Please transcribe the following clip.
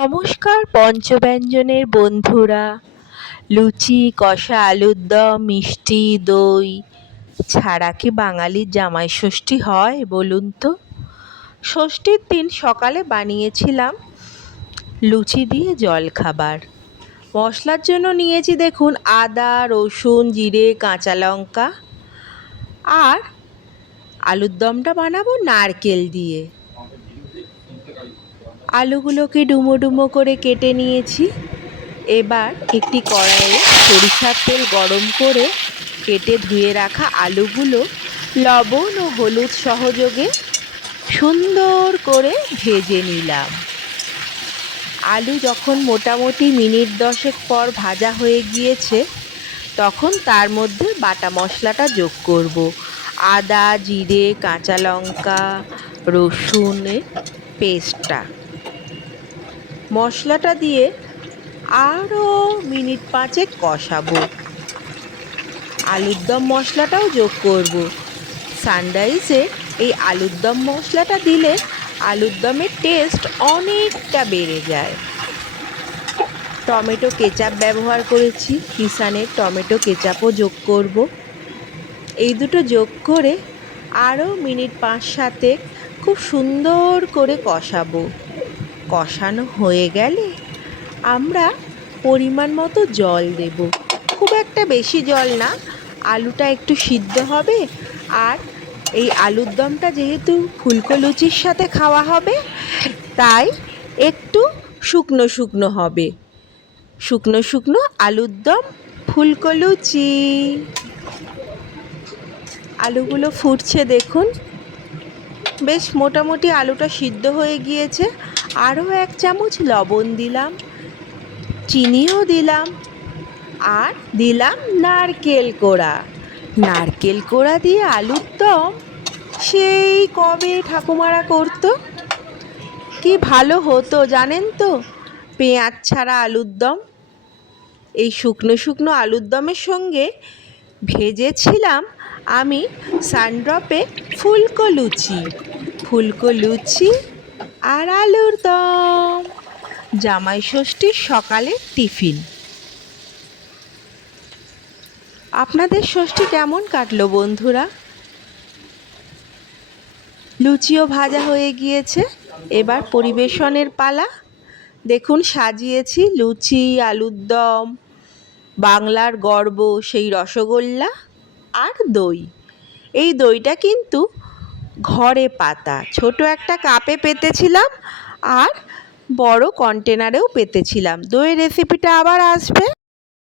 নমস্কার পঞ্চব্যঞ্জনের বন্ধুরা। লুচি, কষা আলুর দম, মিষ্টি দই ছাড়া কি বাঙালির জামাই ষষ্ঠী হয় বলুন তো? ষষ্ঠীর দিন সকালে বানিয়েছিলাম লুচি দিয়ে জলখাবার। মশলার জন্য নিয়েছি দেখুন আদা, রসুন, জিরে, কাঁচা লঙ্কা। আর আলুর দমটা বানাবো নারকেল দিয়ে। আলুগুলোকে ডুমো ডুমো করে কেটে নিয়েছি। এবার একটি কড়াইয়ে সরিষার তেল গরম করে কেটে ধুয়ে রাখা আলুগুলো লবণ ও হলুদ সহযোগে সুন্দর করে ভেজে নিলাম। আলু যখন মোটামুটি মিনিট 10 পর ভাজা হয়ে গিয়েছে, তখন তার মধ্যে বাটা মশলাটা যোগ করব। আদা, জিরে, কাঁচা লঙ্কা, রসুনের পেস্টটা। মশলাটা দিয়ে আরও মিনিট 5 কষাবো। আলুর দম মশলাটাও যোগ করব। সানরাইজে এই আলুর দম মশলাটা দিলে আলুর দমের টেস্ট অনেকটা বেড়ে যায়। টমেটো কেচাপ ব্যবহার করেছি, কিষানের টমেটো কেচাপও যোগ করব। এই দুটো যোগ করে আরও মিনিট 5-7 খুব সুন্দর করে কষাবো। কষানো হয়ে গেলে আমরা পরিমাণ মতো জল দেব। খুব একটা বেশি জল না, আলুটা একটু সিদ্ধ হবে। আর এই আলুর দমটা যেহেতু ফুলকো লুচির সাথে খাওয়া হবে, তাই একটু শুকনো শুকনো হবে। শুকনো শুকনো আলুর দম, ফুলকো লুচি। আলুগুলো ফুটছে দেখুন, বেশ মোটামুটি আলুটা সিদ্ধ হয়ে গিয়েছে। আরও 1 চামচ লবণ দিলাম, চিনিও দিলাম, আর দিলাম নারকেল কোড়া। নারকেল কোড়া দিয়ে আলুর দম সেই কবে ঠাকুমারা করতো, কি ভালো হতো জানেন তো? পেঁয়াজ ছাড়া আলুর দম। এই শুকনো শুকনো আলুর দমের সঙ্গে ভেজেছিলাম আমি সানড্রপে ফুলকো লুচি। ফুলকো লুচি আর আলুর দম, জামাই ষষ্ঠীর সকালের টিফিন। আপনাদের ষষ্ঠী কেমন কাটলো বন্ধুরা? লুচিও ভাজা হয়ে গিয়েছে, এবার পরিবেশনের পালা। দেখুন সাজিয়েছি লুচি, আলুর দম, বাংলার গর্ব সেই রসগোল্লা আর দই। এই দইটা কিন্তু ঘরে পাতা, ছোট একটা কাপে পেতেছিলাম আর বড় কন্টেনারেও পেতেছিলাম। দইয়ের রেসিপিটা আবার আসবে।